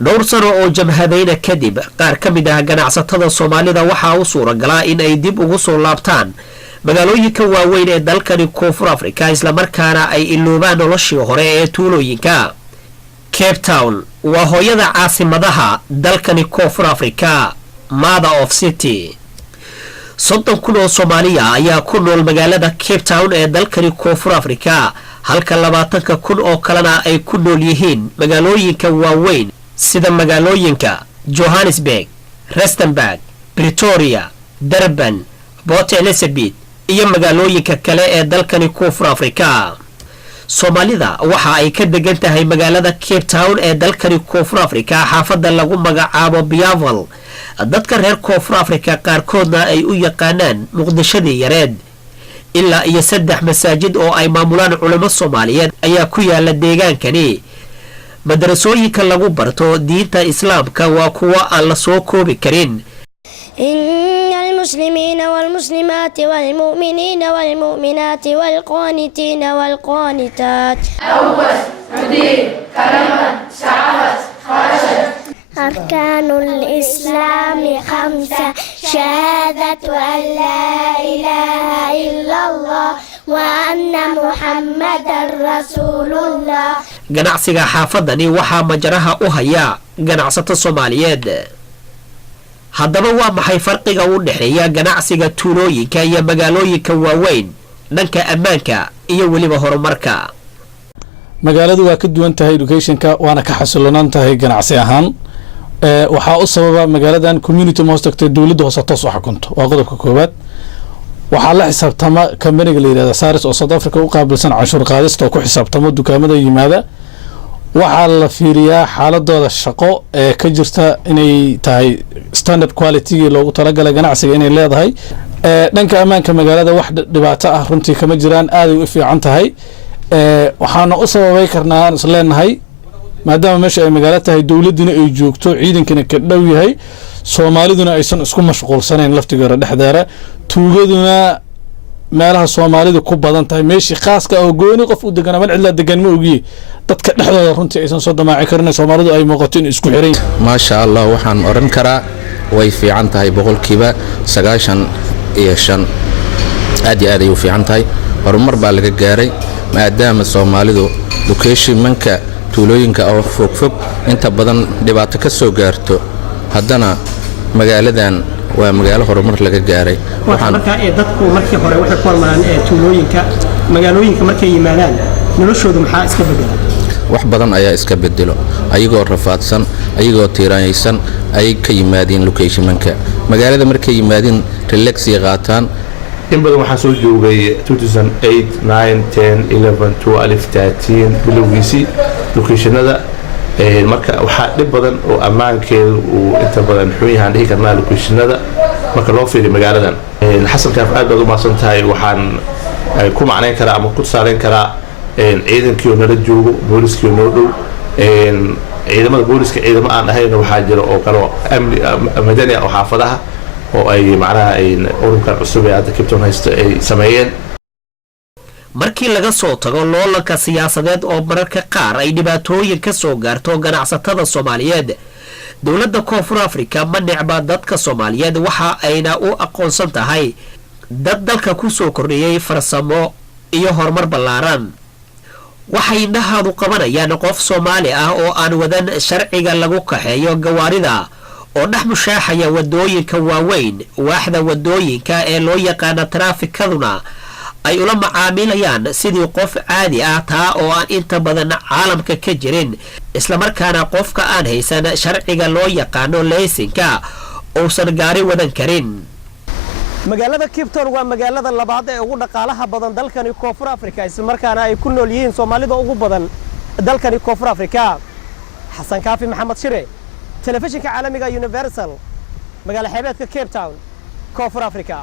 dhowr sano oo jabhadayna kadib qaar ka mid ah ganacsatada Soomaalida waxaa u suuragalaa in ay dib ugu soo laabtaan magaalooyinka waaweyn ee dalkani Koonfur Afrika isla markaana ay iloobaan noloshii hore ee tuulooyinka. Cape Town waa hooyada caasimadaha dalkani Koonfur Afrika, Mother of City. 30,000 oo Soomaaliya ayaa ku nool magaalada Cape Town ee dalkani Koonfur Afrika, halka 20,000 oo kalena ay ku nool yihiin magaalooyinka waaweyn sida magaalooyinka Johannesburg, Rustenburg, Pretoria, Durban, Port Elizabeth iyo magaalooyinka kale ee dalkani Koonfur Afrika. Soomaalida waxa ay ka degan tahay magaalada Cape Town ee dalkani Koonfur Afrika xaafadda lagu magacaabo Biaval. dadka reer Koonfur Afrika qaarkoodna ay u yaqaanaan Muqdishadii yareed. ilaa iyo 3 masaajid oo ay maamulaan culimo Soomaaliyeed ayaa ku yaala deegaankani. madrasooyinka lagu barto diinta Islaamka waa kuwa aan la soo koobi karin. المسلمين والمسلمات والمؤمنين والمؤمنات والقانتين والقانتات أول مدين كرما شعبت خرجت أركان الإسلام 5 شهادة أن لا إله إلا الله وأن محمدا رسول الله. ganacsiga xaafadani waxaa majaraha u haya ganacsato Soomaaliyeed. haddaba waa maxay farqiga u dhaxeeya ganacsiga tuulooyinka iyo magaalooyinka waaweyn dhanka ammaanka iyo waliba horumarka? magaaladu waa ka duwan tahay educationka waana ka xasiloonaan tahay ganacsi ahaan. waxaa u sababa magaaladan community most tagtay dawladda hoose toos u xukunto waa qodobka koowaad. waxaa la xisaabtama company-ga la yiraahdo Saris oo South Africa u qaabilsan canshuur qaadista oo ku xisaabtamo dukaamada yimaada. waxaa la fiiriyaa xaaladooda shaqo ee ka jirta inay tahay standard quality loogu talagalay ganacsiga inay leedahay. dhanka ammaanka magaalada wax dhibaato ah runtii kama jiraan, aad ay u fiican tahay. waxaana u sababay karnaa isleenahay maadaama meesha ay magaalo tahay dawladina ay joogto ciidankana ka dhow yahay, Soomaaliduna aysan isku mashquulsanayn laftigeeda dhexdeeda, tuugaduna meelaha Soomaalidu ku badan tahay meeshii khaaska ah oo gooni qof u degan ama cidla degan ma ogiye dadka dhexdooda runtii aysan soo damaaci karin Soomaalidu ay muuqato in isku xiran. ma sha Allah waxaan oran karaa way fiican tahay boqolkiiba 95 aad iyo aad ay u fiican tahay. horumar baa laga gaaray maadaama Soomaalidu location-manka tuulooyinka oo fog inta badan dhibaato ka soo gaarto, haddana magaaladan waa magaalo horumar laga gaaray. waxaan markaa dadku markii hore waxay ku hormaraan tuulooyinka magaalooyinka markay yimaadaan noloshoodu maxaa iska bedelay? wax badan ayaa iska bedelo ayagoo rafaadsan, ayagoo tiiraanaysan ay ka yimaadeen location-manka. magaalada markay yimaadeen relax ay qaataan. in badan waxaan soo joogay 2008 9 10 11 12 13 bilowgiisii locationada. marka waxaa dhib badan oo ammaankeedu uu inta badan xun yahay dhihi karnaa locationada marka loo fiiriyo magaaladan. xasan kaaf aad baad u maasan tahay. waxaan ku macnayn karaa ama ku saarayn karaa ciidankii oo nala joogo, booliskii oo noo dhow. ciidamada booliska ciidamo aan ahayn waxaa jira oo kale amni madani oo xaafadaha oo ay macnaha ururkan cusub ee hadda Cape Town haysto ay sameeyeen. markii laga soo tago loolanka siyaasadeed oo mararka qaar ay dhibaatooyin ka soo gaarto ganacsatada Soomaaliyeed, dawladda Koonfur Afrika ma necba dadka Soomaaliyeed waxa ayna u aqoonsan tahay dad dalka ku soo kordhiyay farsamo iyo horumar ballaaran. waxay indhahaadu qabanayaan qof Soomaali ah oo aan wadan sharciga lagu kaxeeyo gawaarida oo dhex mushaaxaya wadooyinka waaweyn. waaxda wadooyinka ee loo yaqaan traafikaduna ay ula macaamilayaan sidii qof caadi ah, taa oo aan inta badan caalamka ka jirin, isla markaana qofka aan haysan sharciga loo yaqaano laysinka uusan gaari wadan karin. magaalada Cape Town waa magaalada labaad ee ugu dhaqaalaha badan dalkani Koonfur Afrika, isla markaana ay ku nool yihiin Soomaalida ugu badan dalkani Koonfur Afrika. xasan kaafi maxamed shire, telefishinka caalamiga Universal, magaalo xeebeedka Cape Town, Koonfur Afrika.